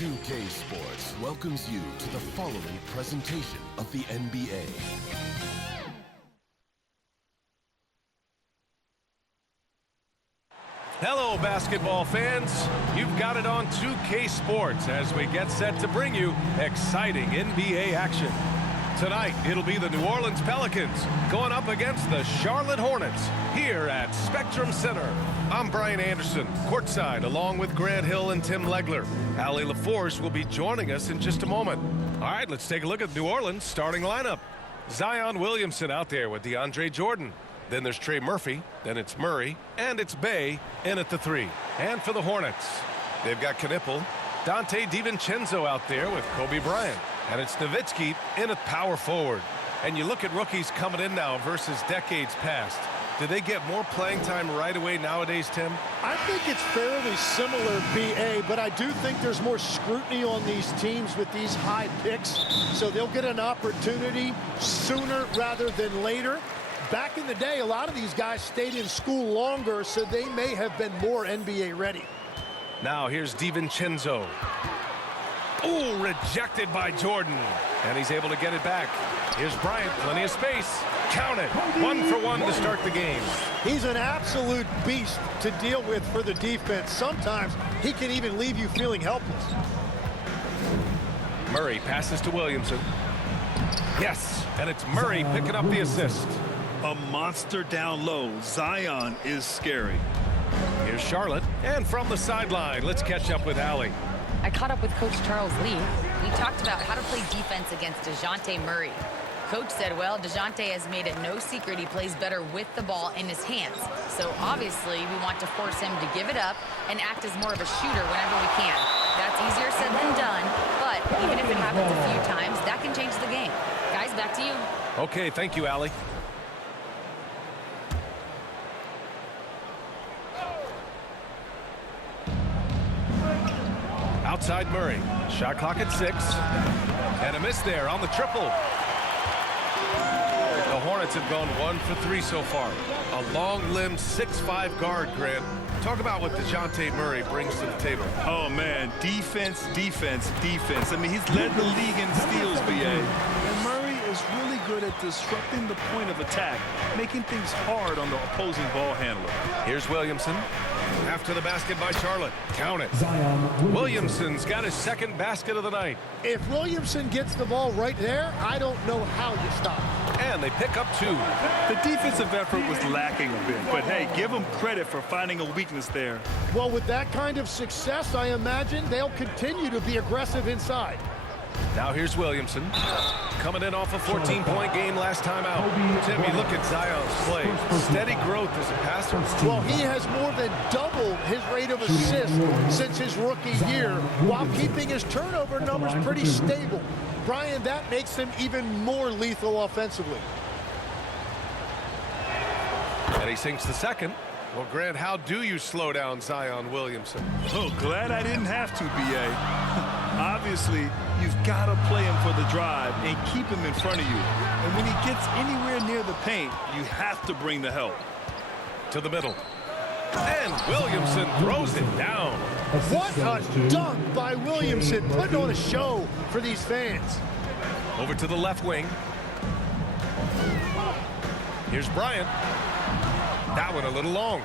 2K Sports welcomes you to the following presentation of the NBA. Hello, basketball fans. You've got it on 2K Sports as we get set to bring you exciting NBA action. Tonight, it'll be the New Orleans Pelicans going up against the Charlotte Hornets here at Spectrum Center. I'm Brian Anderson, courtside, along with Grant Hill and Tim Legler. Allie LaForce will be joining us in just a moment. All right, let's take a look at New Orleans' starting lineup. Zion Williamson out there with DeAndre Jordan. Then there's Trey Murphy, then it's Murray, and it's Bay in at the 3. And for the Hornets, they've got Knipple, Dante DiVincenzo out there with Kobe Bryant. And it's Nowitzki in at power forward. And you look at rookies coming in now versus decades past. Do they get more playing time right away nowadays, Tim? I think it's fairly similar, BA, but I do think there's more scrutiny on these teams with these high picks. So they'll get an opportunity sooner rather than later. Back in the day, a lot of these guys stayed in school longer, so they may have been more NBA ready. Now here's DiVincenzo. Ooh, rejected by Jordan. And he's able to get it back. Here's Bryant, plenty of space. Count it. 1 for 1 to start the game. He's an absolute beast to deal with for the defense. Sometimes he can even leave you feeling helpless. Murray passes to Williamson. Yes, and it's Murray picking up the assist. A monster down low. Zion is scary. Here's Charlotte, and from the sideline, let's catch up with Allie. I caught up with Coach Charles Lee. We talked about how to play defense against DeJounte Murray. Coach said, well, DeJounte has made it no secret he plays better with the ball in his hands. So obviously we want to force him to give it up and act as more of a shooter whenever we can. That's easier said than done, but even if it happens a few times, that can change the game. Guys, back to you. Okay, thank you, Allie. Outside Murray. Shot clock at 6. And a miss there on the triple. The Hornets have gone 1 for 3 so far. A long-limbed 6'5" guard, Grant. Talk about what DeJounte Murray brings to the table. Oh, man. Defense, defense, defense. I mean, he's led the league in steals, BA. And Murray is really good at disrupting the point of attack, making things hard on the opposing ball handler. Here's Williamson. After the basket by Charlotte. Count it. Williamson's got his second basket of the night. If Williamson gets the ball right there, I don't know how you stop. And they pick up 2. The defensive effort was lacking a bit, but hey, give them credit for finding a weakness there. Well, with that kind of success, I imagine they'll continue to be aggressive inside. Now here's Williamson. Coming in off a 14-point game last time out. Tim, you look at Zion's play. Steady growth as a passer. Well, he has more than doubled his rate of assist since his rookie year, while keeping his turnover numbers pretty stable. Brian, that makes him even more lethal offensively. And he sinks the second. Well, Grant, how do you slow down Zion Williamson? Oh, glad I didn't have to, BA. Obviously, you've got to play him for the drive and keep him in front of you. And when he gets anywhere near the paint, you have to bring the help. To the middle. And Williamson throws it down. What a dunk by Williamson, putting on a show for these fans. Over to the left wing. Here's Bryant. That one a little long.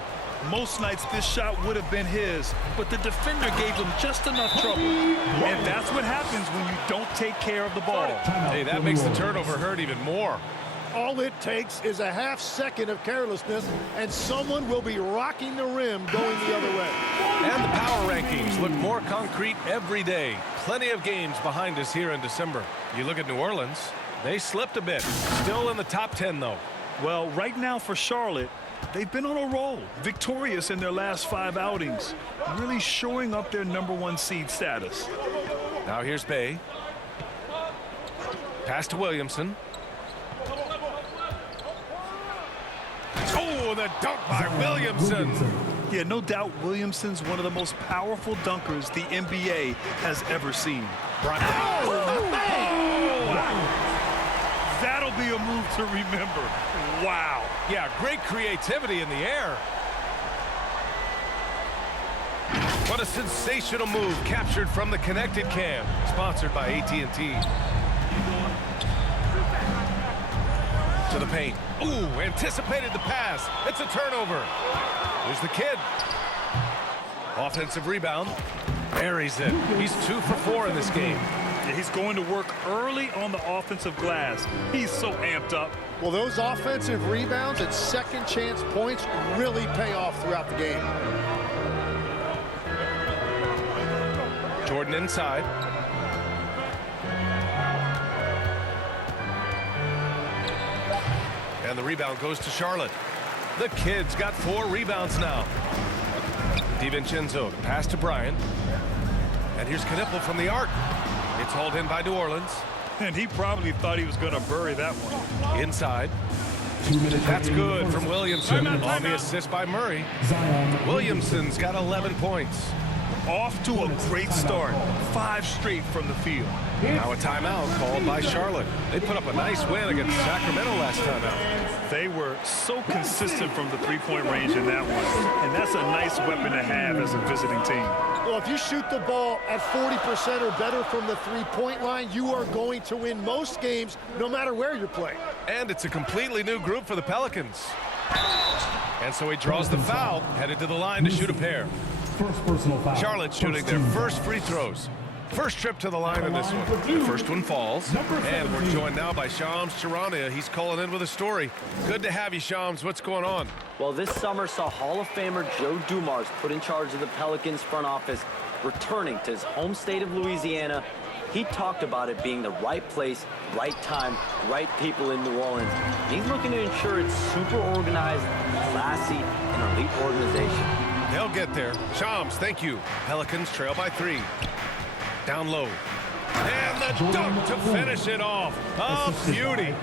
Most nights this shot would have been his, but the defender gave him just enough trouble. And that's what happens when you don't take care of the ball. Hey, that makes the turnover hurt even more. All it takes is a half second of carelessness, and someone will be rocking the rim going the other way. And the power rankings look more concrete every day. Plenty of games behind us here in December. You look at New Orleans, they slipped a bit. Still in the top 10, though. Well, right now for Charlotte, they've been on a roll, victorious in their last 5 outings, really showing up their #1 seed status. Now here's Bay. Pass to Williamson. Oh, the dunk by Williamson. Yeah, no doubt Williamson's one of the most powerful dunkers the NBA has ever seen. That'll be a move to remember. Wow. Yeah, great creativity in the air. What a sensational move captured from the connected cam, sponsored by AT&T. To the paint. Ooh, anticipated the pass. It's a turnover. Here's the kid. Offensive rebound. Buries it. He's 2 for 4 in this game. Yeah, he's going to work early on the offensive glass. He's so amped up. Well, those offensive rebounds and second chance points really pay off throughout the game. Jordan inside. And the rebound goes to Charlotte. The kid's got 4 rebounds now. DiVincenzo, the pass to Bryant. And here's Knipple from the arc. It's hauled in by New Orleans. And he probably thought he was going to bury that one. Inside. That's good from Williamson. On the assist by Murray. Williamson's got 11 points. Off to a great start. 5 straight from the field. Now a timeout called by Charlotte. They put up a nice win against Sacramento last time out. They were so consistent from the three-point range in that one. And that's a nice weapon to have as a visiting team. Well, if you shoot the ball at 40% or better from the three-point line, you are going to win most games, no matter where you're playing. And it's a completely new group for the Pelicans. And so he draws the foul, headed to the line to shoot a pair. First personal foul. Charlotte shooting their first free throws. First trip to the line in this one. The first one falls. And we're joined now by Shams Charania. He's calling in with a story. Good to have you, Shams. What's going on? Well, this summer saw Hall of Famer Joe Dumars put in charge of the Pelicans front office, returning to his home state of Louisiana. He talked about it being the right place, right time, right people in New Orleans. And he's looking to ensure it's super organized, classy, and elite organization. They'll get there. Shams, thank you. Pelicans trail by 3. Down low. And the dunk to finish it off. Oh, beauty.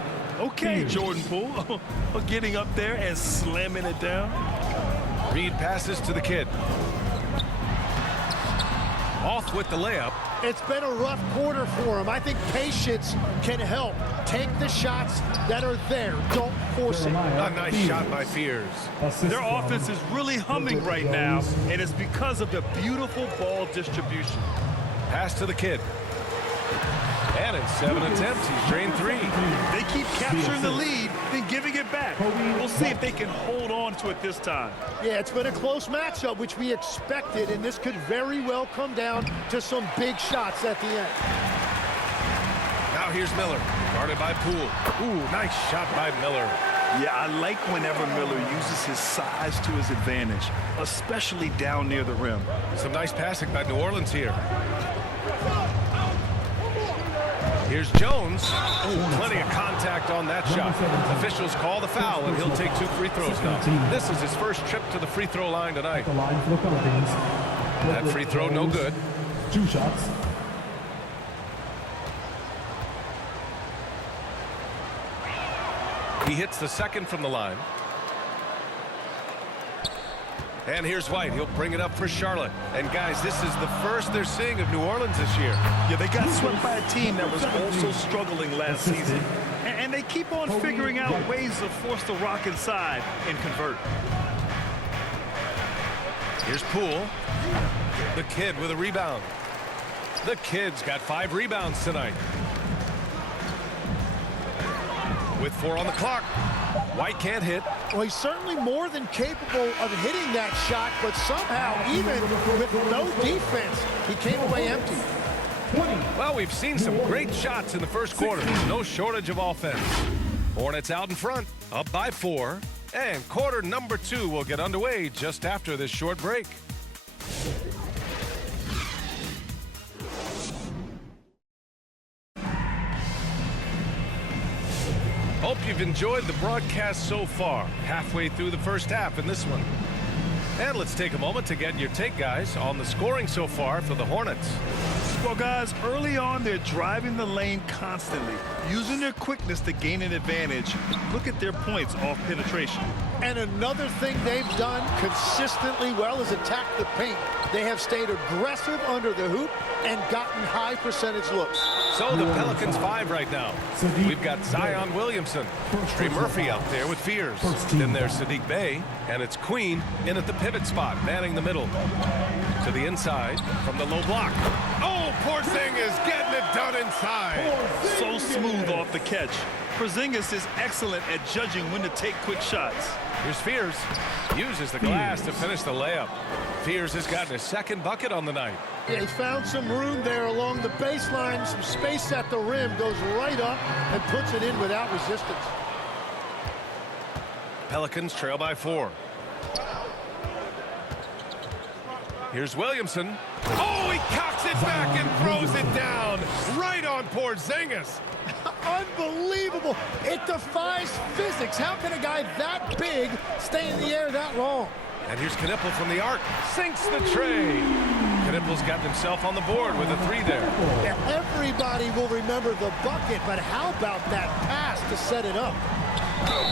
Okay, Jordan Poole. Getting up there and slamming it down. Reed passes to the kid. Off with the layup. It's been a rough quarter for him. I think patience can help. Take the shots that are there. Don't force it. A nice shot by Fears. Their offense is really humming right now, and it's because of the beautiful ball distribution. Pass to the kid. And in 7 attempts, he's drained 3. They keep capturing the lead, then giving it back. We'll see if they can hold on to it this time. Yeah, it's been a close matchup, which we expected, and this could very well come down to some big shots at the end. Now here's Miller, guarded by Poole. Ooh, nice shot by Miller. Yeah, I like whenever Miller uses his size to his advantage, especially down near the rim. Some nice passing by New Orleans here. Here's Jones. Ooh, plenty of contact on that shot. Officials call the foul, and he'll take 2 free throws now. This is his first trip to the free throw line tonight. The line for the Pelicans. That free throw no good. 2 shots. He hits the second from the line. And here's White. He'll bring it up for Charlotte. And, guys, this is the first they're seeing of New Orleans this year. Yeah, they got swept by a team that was also struggling last season. And they keep on figuring out ways to force the rock inside and convert. Here's Poole. The kid with a rebound. The kid's got 5 rebounds tonight. With 4 on the clock. White can't hit. Well, he's certainly more than capable of hitting that shot, but somehow, even with no defense, he came away empty. Well, we've seen some great shots in the first quarter. No shortage of offense. Hornets out in front, up by 4. And quarter number 2 will get underway just after this short break. Hope you've enjoyed the broadcast so far. Halfway through the first half in this one. And let's take a moment to get your take, guys, on the scoring so far for the Hornets. Well, guys, early on, they're driving the lane constantly, using their quickness to gain an advantage. Look at their points off penetration. And another thing they've done consistently well is attack the paint. They have stayed aggressive under the hoop and gotten high percentage looks. So the Pelicans 5 right now. We've got Zion Williamson, Trey Murphy out there with Fears. Then there's Sadiq Bey, and it's Queen in at the pivot spot, manning the middle. To the inside from the low block. Oh, Porzingis getting it done inside. So smooth off the catch. Porzingis is excellent at judging when to take quick shots. Here's Fears. Uses the glass to finish the layup. Fears has gotten his second bucket on the night. Yeah, he found some room there along the baseline, some space at the rim, goes right up and puts it in without resistance. Pelicans trail by 4. Here's Williamson. Oh, he cocks it back and throws it down right on Porzingis. Unbelievable. It defies physics. How can a guy that big stay in the air that long? And here's Knipple from the arc. Sinks the tray. Knipple's gotten himself on the board with a 3 there. Yeah, everybody will remember the bucket, but how about that pass to set it up?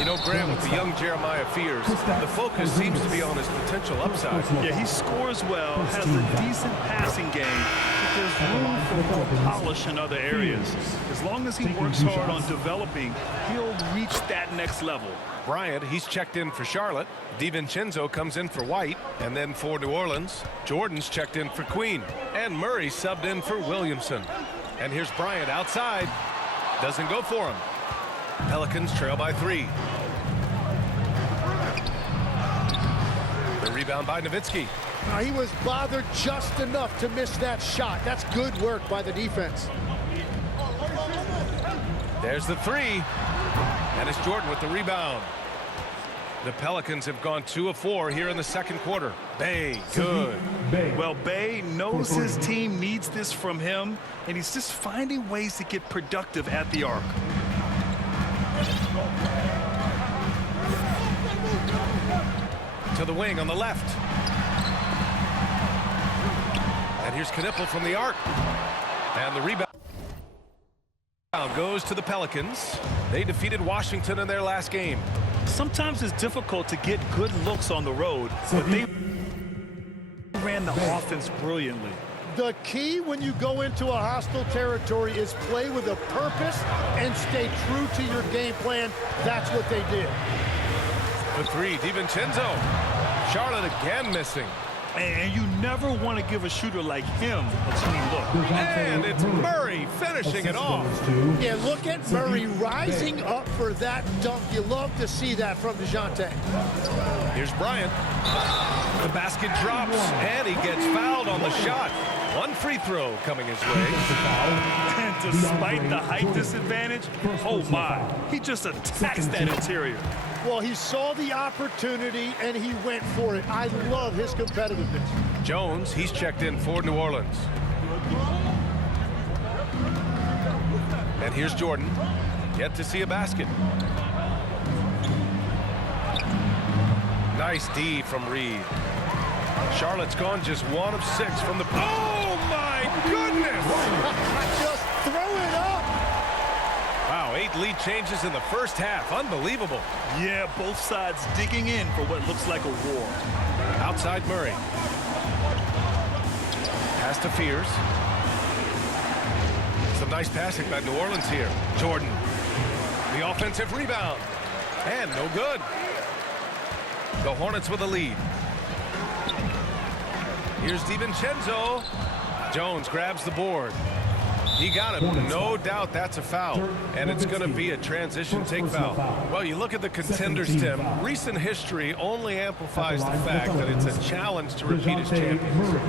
You know, Graham, with the young Jeremiah Fears, the focus seems to be on his potential upside. Yeah, he scores well, has a decent passing game, but there's room for more polish in other areas. As long as he works hard on developing, he'll reach that next level. Bryant, he's checked in for Charlotte. DiVincenzo comes in for White. And then for New Orleans, Jordan's checked in for Queen. And Murray subbed in for Williamson. And here's Bryant outside. Doesn't go for him. Pelicans trail by 3. The rebound by Nowitzki. He was bothered just enough to miss that shot. That's good work by the defense. There's the 3. And it's Jordan with the rebound. The Pelicans have gone 2 of 4 here in the second quarter. Bay, good. Well, Bay knows his team needs this from him, and he's just finding ways to get productive at the arc. To the wing on the left. And here's Knipple from the arc. And the rebound goes to the Pelicans. They defeated Washington in their last game. Sometimes it's difficult to get good looks on the road, but they ran the offense brilliantly. The key when you go into a hostile territory is play with a purpose and stay true to your game plan. That's what they did. The 3, DiVincenzo. Charlotte again missing. And you never want to give a shooter like him a clean look. And it's Murray finishing it off. Yeah, look at Murray rising up for that dunk. You love to see that from DeJounte. Here's Bryant. The basket drops, and he gets fouled on the shot. 1 free throw coming his way. And despite the height disadvantage, oh my, he just attacks that interior. Well, he saw the opportunity, and he went for it. I love his competitiveness. Jones, he's checked in for New Orleans. And here's Jordan. Yet to see a basket. Nice D from Reed. Charlotte's gone just 1 of 6 from the... Oh, my goodness! Just throw it up. Wow, 8 lead changes in the first half. Unbelievable. Yeah, both sides digging in for what looks like a war. Outside Murray. Pass to Fears. Some nice passing by New Orleans here. Jordan. The offensive rebound. And no good. The Hornets with a lead. Here's DiVincenzo. Jones grabs the board. He got him. No doubt that's a foul. And it's going to be a transition take foul. Well, you look at the contenders, Tim. Recent history only amplifies the fact that it's a challenge to repeat as champions.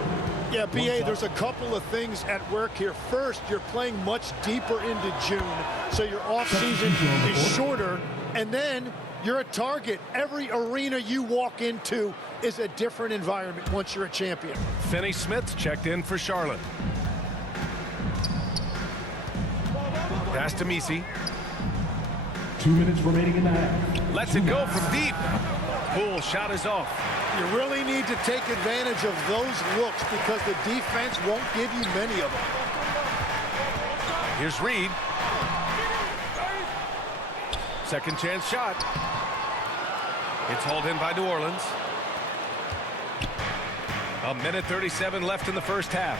Yeah, BA, there's a couple of things at work here. First, you're playing much deeper into June, so your offseason is shorter. And then you're a target. Every arena you walk into is a different environment once you're a champion. Finney-Smith checked in for Charlotte. Pass to Misi. 2 minutes remaining in the half. Lets it go from deep. Poole shot is off. You really need to take advantage of those looks because the defense won't give you many of them. Here's Reed. Second chance shot. It's hauled in by New Orleans. 1:37 left in the first half.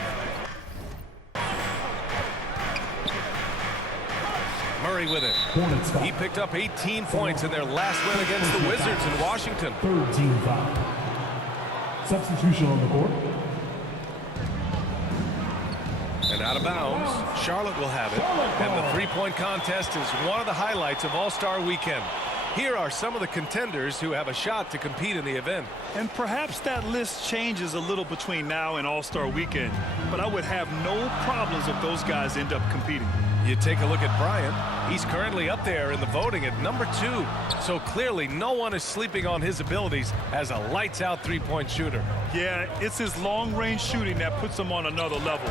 Murray with it. He picked up 18 points in their last win against the Wizards in Washington. Third team foul. Substitution on the court. Out of bounds. Charlotte will have it. And the three-point contest is one of the highlights of All-Star Weekend. Here are some of the contenders who have a shot to compete in the event. And perhaps that list changes a little between now and All-Star Weekend, but I would have no problems if those guys end up competing. You take a look at Bryant. He's currently up there in the voting at number 2. So clearly no one is sleeping on his abilities as a lights-out three-point shooter. Yeah, it's his long-range shooting that puts him on another level.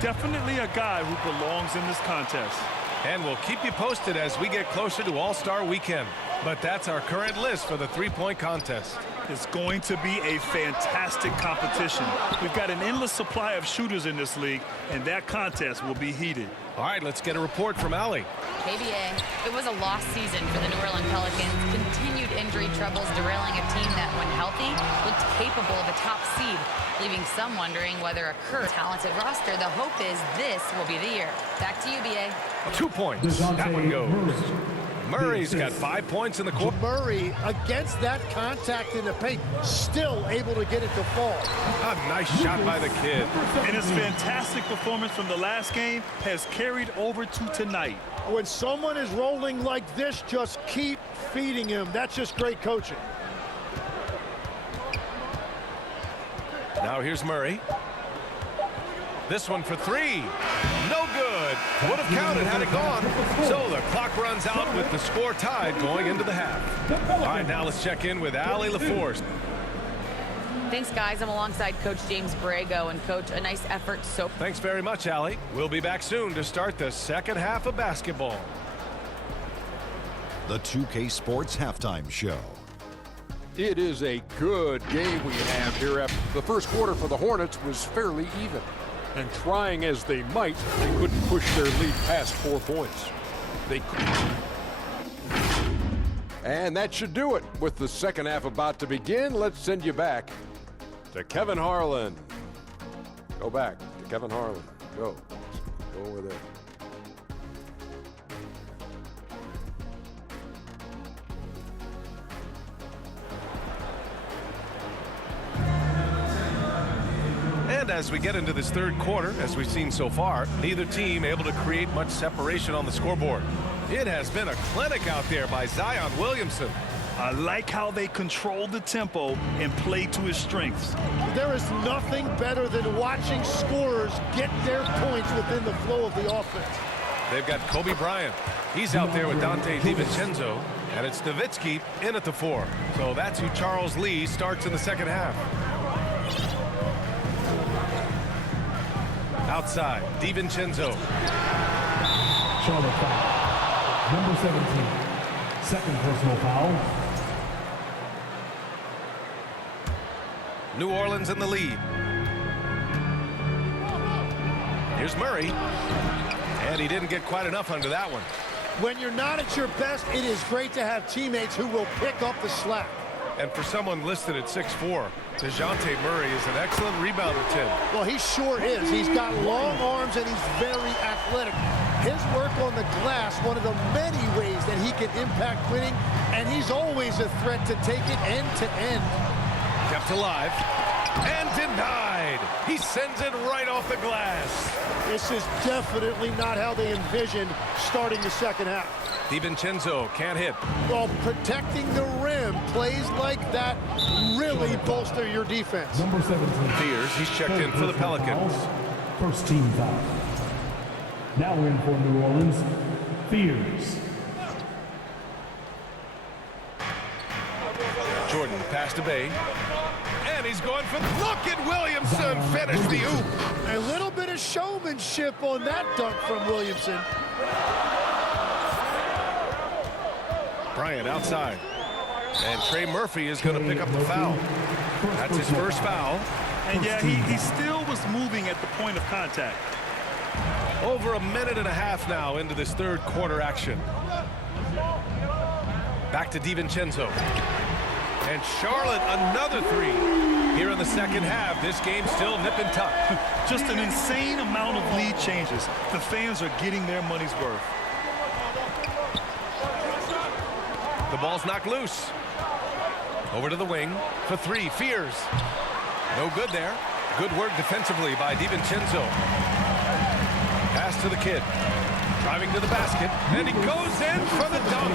Definitely a guy who belongs in this contest. And we'll keep you posted as we get closer to All-Star Weekend. But that's our current list for the three-point contest. It's going to be a fantastic competition. We've got an endless supply of shooters in this league, and that contest will be heated. All right, let's get a report from Allie. KBA, it was a lost season for the New Orleans Pelicans. Continued injury troubles derailing a team that, when healthy, looked capable of a top seed, leaving some wondering whether a talented roster. The hope is this will be the year. Back to you, BA. 2 points. That one goes. Murray's got 5 points in the quarter. Murray, against that contact in the paint, still able to get it to fall. A nice shot by the kid. And his fantastic performance from the last game has carried over to tonight. When someone is rolling like this, just keep feeding him. That's just great coaching. Now here's Murray. This one for 3. No good. Would have counted had it gone. So the clock runs out with the score tied going into the half. All right, now let's check in with Allie LaForce. Thanks, guys. I'm alongside Coach James Borrego. And, Coach, a nice effort so far. Thanks very much, Allie. We'll be back soon to start the second half of basketball. The 2K Sports Halftime Show. It is a good game we have here. After the first quarter for the Hornets was fairly even. And trying as they might, they couldn't push their lead past 4 points. They couldn't. And that should do it. With the second half about to begin, let's send you back to Kevin Harlan. Go back to Kevin Harlan. Go. Go over there. And as we get into this third quarter, as we've seen so far, neither team able to create much separation on the scoreboard. It has been a clinic out there by Zion Williamson. I like how they control the tempo and play to his strengths. There is nothing better than watching scorers get their points within the flow of the offense. They've got Kobe Bryant. He's out there with Dante DiVincenzo. And it's Nowitzki in at the 4. So that's who Charles Lee starts in the second half. Outside, DiVincenzo. Charlotte foul. Number 17. Second personal foul. New Orleans in the lead. Here's Murray. And he didn't get quite enough under that one. When you're not at your best, it is great to have teammates who will pick up the slack. And for someone listed at 6'4", DeJounte Murray is an excellent rebounder, Tim. Well, he sure is. He's got long arms and he's very athletic. His work on the glass, one of the many ways that he can impact winning, and he's always a threat to take it end to end. Kept alive and denied. He sends it right off the glass. This is definitely not how they envisioned starting the second half. DiVincenzo can't hit. Well, protecting the rim, plays like that really bolster your defense. Number 17. Fears, he's checked in for the Pelicans. First team foul. Now in for New Orleans, Fears. Jordan passed to Bay. And he's going for... Look at Williamson finish the oop. A little bit of showmanship on that dunk from Williamson. Bryant outside. And Trey Murphy is going to pick up the foul. That's his first foul. And yeah, he still was moving at the point of contact. Over a minute and a half now into this third quarter action. Back to DiVincenzo. And Charlotte, another 3. Here in the second half, this game still nip and tuck. Just an insane amount of lead changes. The fans are getting their money's worth. The ball's knocked loose. Over to the wing for 3. Fears. No good there. Good work defensively by DiVincenzo. Pass to the kid. Driving to the basket. And he goes in for the dunk.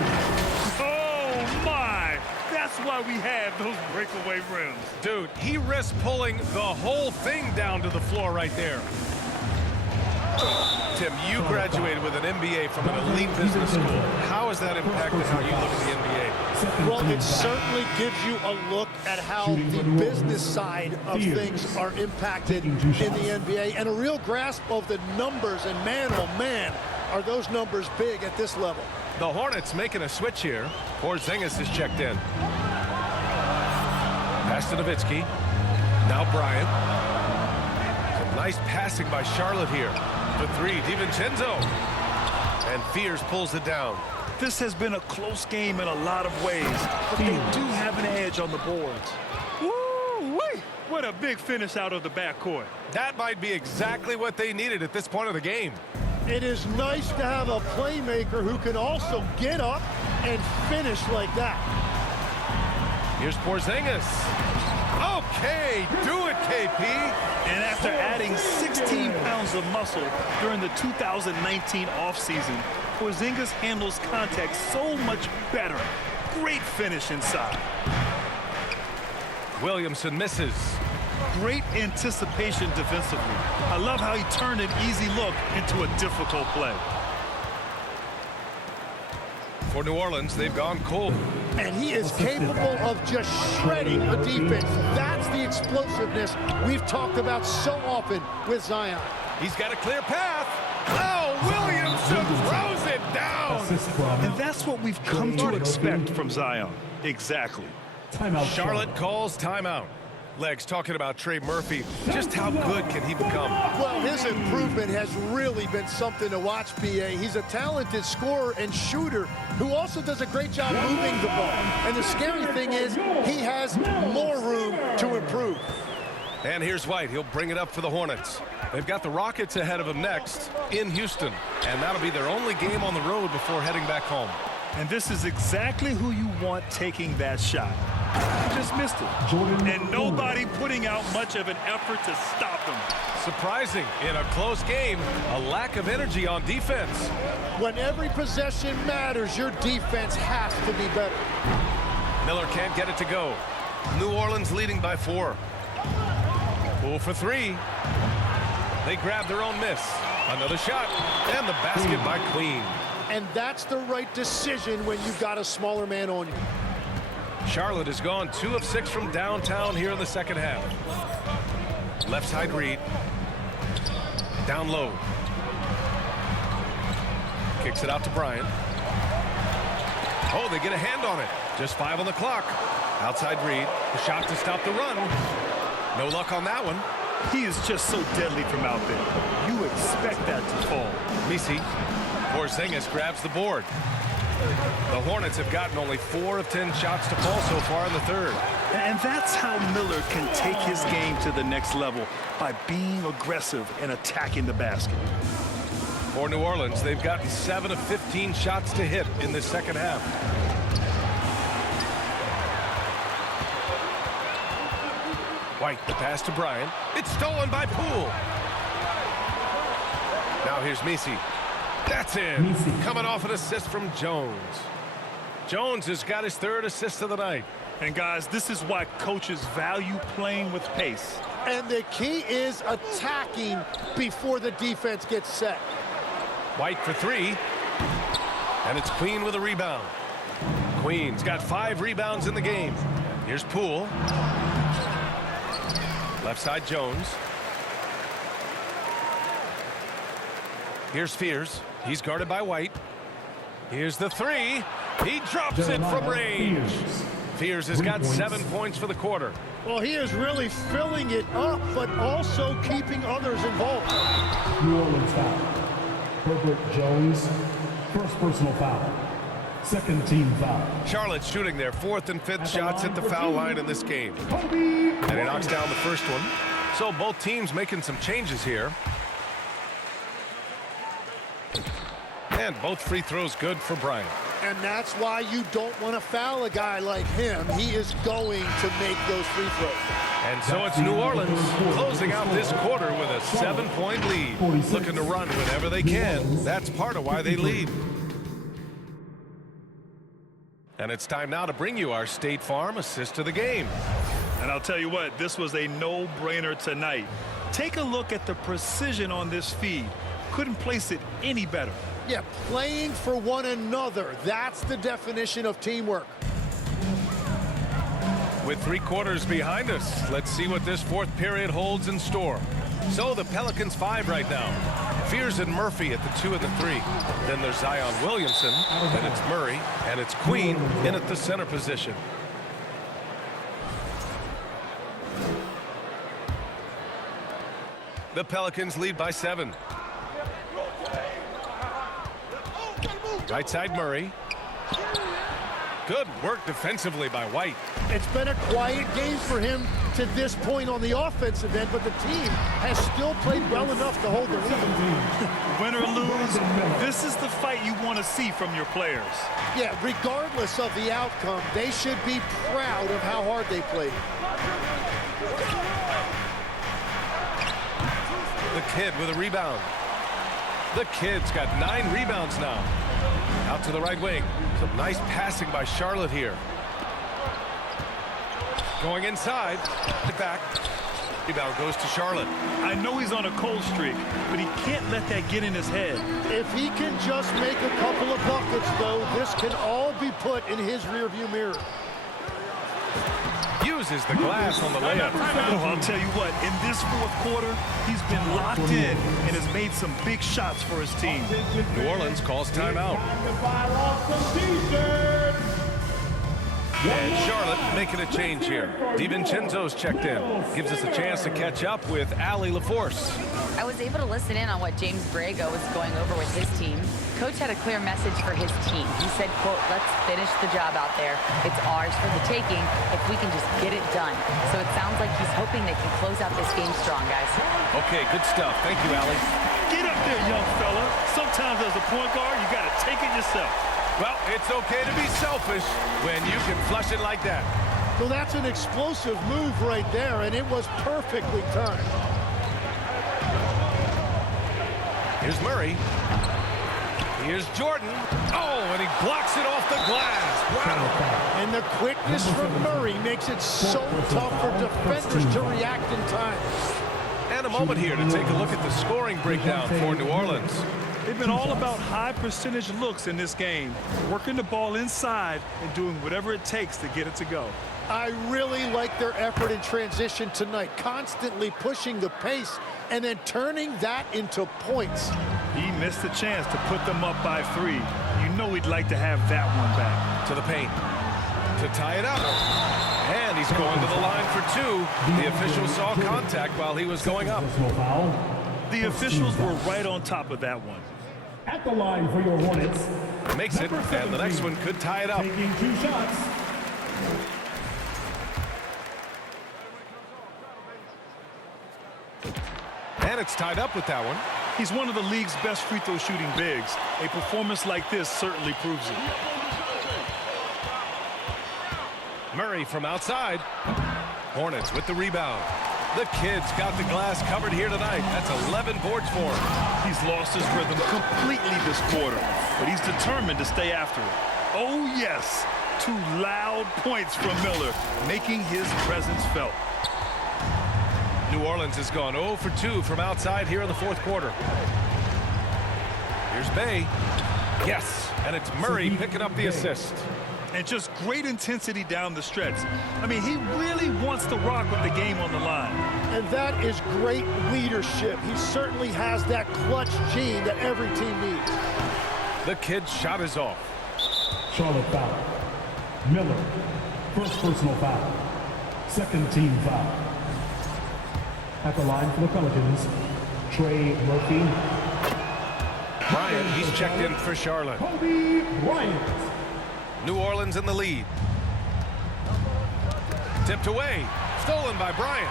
Oh, my. That's why we have those breakaway rims. Dude, he risked pulling the whole thing down to the floor right there. Tim, you graduated with an MBA from an elite business school. How has that impacted how you look at the NBA? Well, it certainly gives you a look at how the business side of things are impacted in the NBA and a real grasp of the numbers. And man, oh man, are those numbers big at this level. The Hornets making a switch here. Porzingis is checked in. Pass to Nowitzki. Now Bryant. Some nice passing by Charlotte here. The three, DiVincenzo. And Fears pulls it down. This has been a close game in a lot of ways, but they do have an edge on the boards. Woo-wee! What a big finish out of the backcourt. That might be exactly what they needed at this point of the game. It is nice to have a playmaker who can also get up and finish like that. Here's Porzingis. Okay, do it, KP. And after adding 16 pounds of muscle during the 2019 offseason, Porzingis handles contact so much better. Great finish inside. Williamson misses. Great anticipation defensively. I love how he turned an easy look into a difficult play. For New Orleans, they've gone cold. And he is capable of just shredding a defense. That's the explosiveness we've talked about so often with Zion. He's got a clear path. Oh, Williamson throws it down. And that's what we've come to expect from Zion. Exactly. Charlotte calls timeout. Legs talking about Trey Murphy. Just how good can he become? Well, his improvement has really been something to watch, PA. He's a talented scorer and shooter who also does a great job moving the ball. And the scary thing is he has more room to improve. And here's White. He'll bring it up for the Hornets. They've got the Rockets ahead of them next in Houston. And that'll be their only game on the road before heading back home. And this is exactly who you want taking that shot. He just missed it. And nobody putting out much of an effort to stop him. Surprising in a close game, a lack of energy on defense. When every possession matters, your defense has to be better. Miller can't get it to go. New Orleans leading by 4. Pool for 3. They grab their own miss. Another shot. And the basket by Queen. And that's the right decision when you've got a smaller man on you. Charlotte has gone 2 of 6 from downtown here in the second half. Left side read. Down low. Kicks it out to Bryant. Oh, they get a hand on it. Just 5 on the clock. Outside read. The shot to stop the run. No luck on that one. He is just so deadly from out there. You expect that to fall. Misi. Porzingis grabs the board. The Hornets have gotten only 4 of 10 shots to fall so far in the third. And that's how Miller can take his game to the next level, by being aggressive and attacking the basket. For New Orleans, they've gotten 7 of 15 shots to hit in the second half. White, the pass to Bryant. It's stolen by Poole. Now here's Misi. That's in. Coming off an assist from Jones. Jones has got his 3rd assist of the night. And guys, this is why coaches value playing with pace. And the key is attacking before the defense gets set. White for 3. And it's Queen with a rebound. Queen's got 5 rebounds in the game. Here's Poole. Left side Jones. Here's Fears. He's guarded by White. Here's the 3. He drops it from range. Fears has got 7 points for the quarter. Well, he is really filling it up, but also keeping others involved. New Orleans foul. Herbert Jones, first personal foul. Second team foul. Charlotte shooting their 4th and 5th shots at the foul line in this game. And he knocks down the first one. So both teams making some changes here. And both free throws good for Bryant. And that's why you don't want to foul a guy like him. He is going to make those free throws. And so it's New Orleans closing out this quarter with a 7-point lead. Looking to run whenever they can. That's part of why they lead. And it's time now to bring you our State Farm assist of the game. And I'll tell you what, this was a no-brainer tonight. Take a look at the precision on this feed. Couldn't place it any better. Yeah, playing for one another. That's the definition of teamwork. With 3 quarters behind us, let's see what this fourth period holds in store. So the Pelicans 5 right now. Fears and Murphy at the 2 and the 3. Then there's Zion Williamson, then it's Murray, and it's Queen in at the center position. The Pelicans lead by 7. Right side Murray. Good work defensively by White. It's been a quiet game for him to this point on the offensive end, but the team has still played well enough to hold the lead. Win or lose, this is the fight you want to see from your players. Yeah, regardless of the outcome, they should be proud of how hard they played. The Kid with a rebound. The Kid's got 9 rebounds now. Out to the right wing. Some nice passing by Charlotte here. Going inside. Back. Rebound goes to Charlotte. I know he's on a cold streak, but he can't let that get in his head. If he can just make a couple of buckets, though, this can all be put in his rearview mirror. Uses the glass on the layup. Oh, I'll tell you what, in this fourth quarter, he's been locked in and has made some big shots for his team. New Orleans calls timeout. And Charlotte making a change here. DiVincenzo's checked in. Gives us a chance to catch up with Allie LaForce. I was able to listen in on what James Borrego was going over with his team. Coach had a clear message for his team. He said, quote, let's finish the job out there. It's ours for the taking if we can just get it done. So it sounds like he's hoping they can close out this game strong, guys. Okay, good stuff. Thank you, Allie. Get up there, young fella. Sometimes as a point guard, you got to take it yourself. Well, it's okay to be selfish when you can flush it like that. So that's an explosive move right there, and it was perfectly timed. Here's Murray. Here's Jordan. Oh, and he blocks it off the glass. Wow. And the quickness from Murray makes it so tough for defenders to react in time. And a moment here to take a look at the scoring breakdown for New Orleans. They've been all about high percentage looks in this game, working the ball inside and doing whatever it takes to get it to go. I really like their effort in transition tonight, constantly pushing the pace and then turning that into points. He missed the chance to put them up by 3. You know he'd like to have that one back. To the paint. To tie it up. And he's going to the line for 2. The official saw contact while he was going up. The officials were right on top of that one. At the line for your Hornets. Makes it, and the next one could tie it up. Taking 2 shots. And it's tied up with that one. He's one of the league's best free throw shooting bigs. A performance like this certainly proves it. Murray from outside. Hornets with the rebound. The Kid's got the glass covered here tonight. That's 11 boards for him. He's lost his rhythm completely this quarter, but he's determined to stay after it. Oh, yes. 2 loud points from Miller, making his presence felt. New Orleans has gone 0 for 2 from outside here in the fourth quarter. Here's Bay. Yes, and it's Murray picking up the assist. And just great intensity down the stretch. I mean, he really wants to rock with the game on the line. And that is great leadership. He certainly has that clutch gene that every team needs. The Kid's shot is off. Charlotte foul. Miller, first personal foul. Second team foul. At the line for the Pelicans, Trey Murphy. Bryant, he's checked in for Charlotte. Kobe Bryant. New Orleans in the lead. Tipped away. Stolen by Bryant.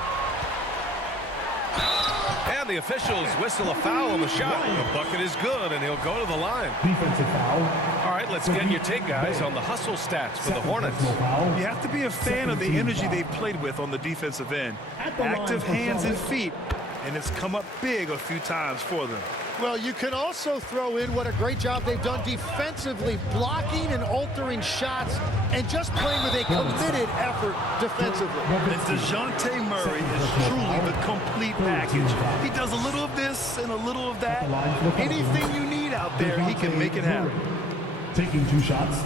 And And the officials whistle a foul on the shot. The bucket is good, and he'll go to the line. Defensive foul. All right, let's get your take, guys, on the hustle stats for the Hornets. You have to be a fan of the energy they've played with on the defensive end. Active hands and feet, and it's come up big a few times for them. Well, you can also throw in what a great job they've done defensively, blocking and altering shots and just playing with a committed effort defensively. And DeJounte Murray is truly the complete package. He does a little of this and a little of that. Anything you need out there, he can make it happen. Taking 2 shots.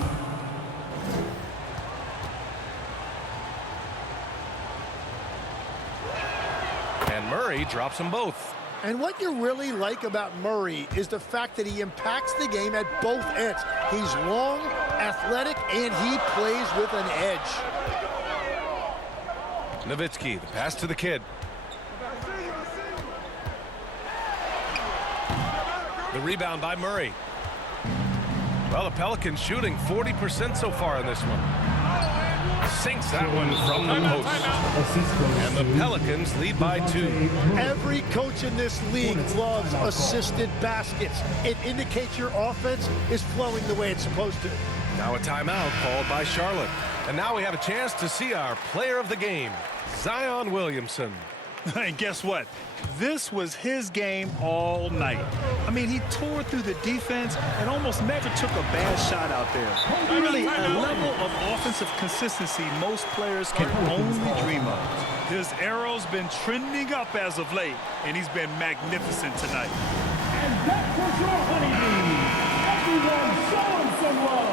And Murray drops them both. And what you really like about Murray is the fact that he impacts the game at both ends. He's long, athletic, and he plays with an edge. Nowitzki, the pass to the kid. The rebound by Murray. Well, the Pelicans shooting 40% so far in this one. Sinks that one from the post. And the Pelicans lead by 2. Every coach in this league loves assisted baskets. It indicates your offense is flowing the way it's supposed to. Now a timeout called by Charlotte. And now we have a chance to see our player of the game, Zion Williamson. And guess what? This was his game all night. I mean, he tore through the defense and almost never took a bad shot out there. Really, a level of offensive consistency most players can only dream of. His arrow's been trending up as of late, and he's been magnificent tonight. And that was your honeybee. Everyone showing some love.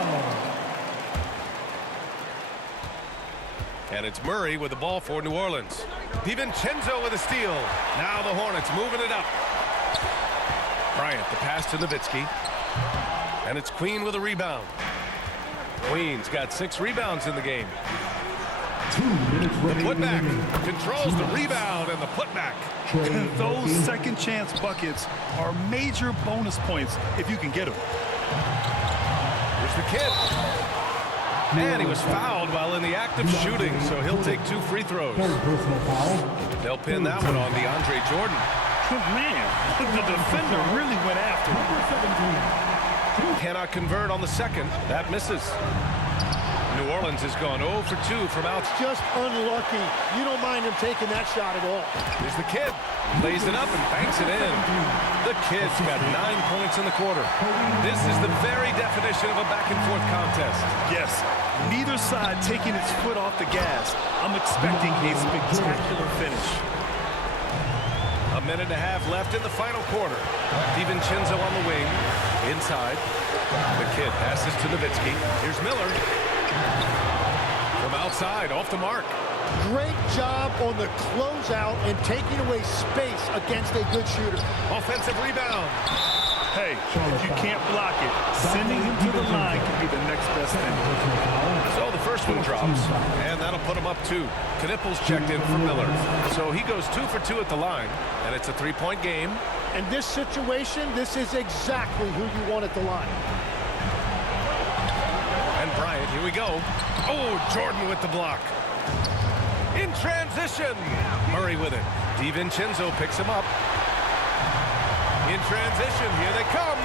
And it's Murray with the ball for New Orleans. DiVincenzo with a steal. Now the Hornets moving it up. Bryant, the pass to Nowitzki. And it's Queen with a rebound. Queen's got 6 rebounds in the game. 2 minutes remaining. The putback controls the rebound and the putback. And those second chance buckets are major bonus points if you can get them. Here's the kid. And he was fouled while in the act of shooting, so he'll take 2 free throws. They'll pin that one on DeAndre Jordan. Man, the defender really went after him. Cannot convert on the second. That misses. New Orleans has gone 0 for 2 from outside. Just unlucky. You don't mind him taking that shot at all. Here's the kid. Lays it up and banks it in. The kid's got 9 points in the quarter. This is the very definition of a back-and-forth contest. Yes, neither side taking its foot off the gas. I'm expecting a spectacular finish. A minute and a half left in the final quarter. DiVincenzo on the wing. Inside. The kid passes to Nowitzki. Here's Miller. From outside, off the mark. Great job on the closeout and taking away space against a good shooter. Offensive rebound. Hey, if you can't block it, sending him to the line can be the next best thing. So the first one drops, and that'll put him up 2. Knipples checked in for Miller. So he goes 2 for 2 at the line, and it's a 3-point game. In this situation, this is exactly who you want at the line. And Bryant, here we go. Oh, Jordan with the block. In transition. Murray with it. DiVincenzo picks him up. In transition, here they come.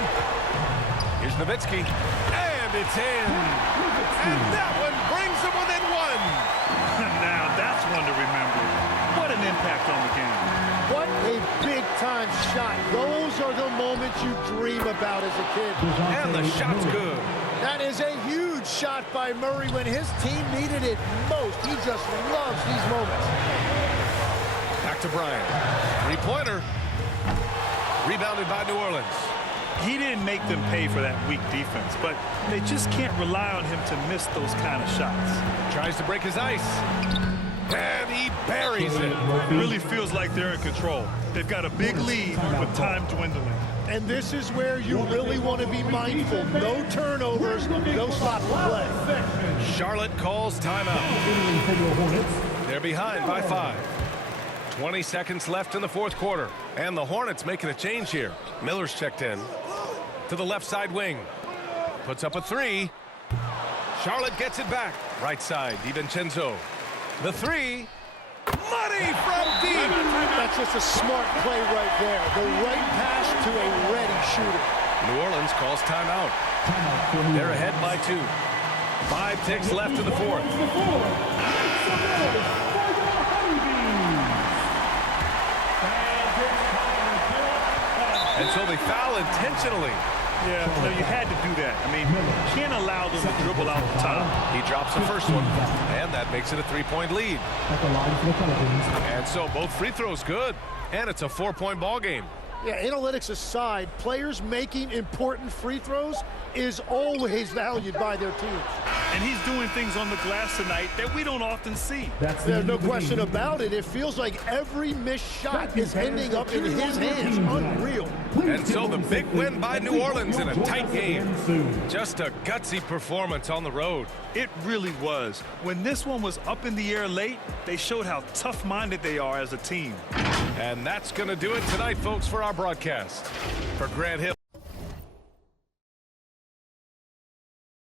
Here's Nowitzki. And it's in. And that one brings them within 1. Now that's one to remember. What an impact on the game. What a big-time shot. Those are the moments you dream about as a kid. And the shot's good. That is a huge shot by Murray when his team needed it most. He just loves these moments. Back to Bryant. 3-pointer. Rebounded by New Orleans. He didn't make them pay for that weak defense, but they just can't rely on him to miss those kind of shots. Tries to break his ice. And he buries it. It really feels like they're in control. They've got a big lead with time dwindling. And this is where you really want to be mindful. No turnovers, no sloppy play. Charlotte calls timeout. They're behind by 5. 20 seconds left in the fourth quarter. And the Hornets making a change here. Miller's checked in. To the left side wing. Puts up a 3. Charlotte gets it back. Right side, DiVincenzo. The 3. Money from deep. That's just a smart play right there. The right pass to a ready shooter. New Orleans calls timeout. They're ahead by 2. 5 ticks left in the fourth. And so they foul intentionally. Yeah, no, you had to do that. I mean, you can't allow them to dribble out the top. He drops the first one, and that makes it a 3-point lead. And so both free throws good, and it's a 4-point ball game. Yeah, analytics aside, players making important free throws is always valued by their teams. And he's doing things on the glass tonight that we don't often see. There's no question about it. It feels like every missed shot is ending up in his hands. Unreal. And so the big win by New Orleans in a tight game. Just a gutsy performance on the road. It really was. When this one was up in the air late, they showed how tough-minded they are as a team. And that's going to do it tonight, folks, for our broadcast. For Grant Hill.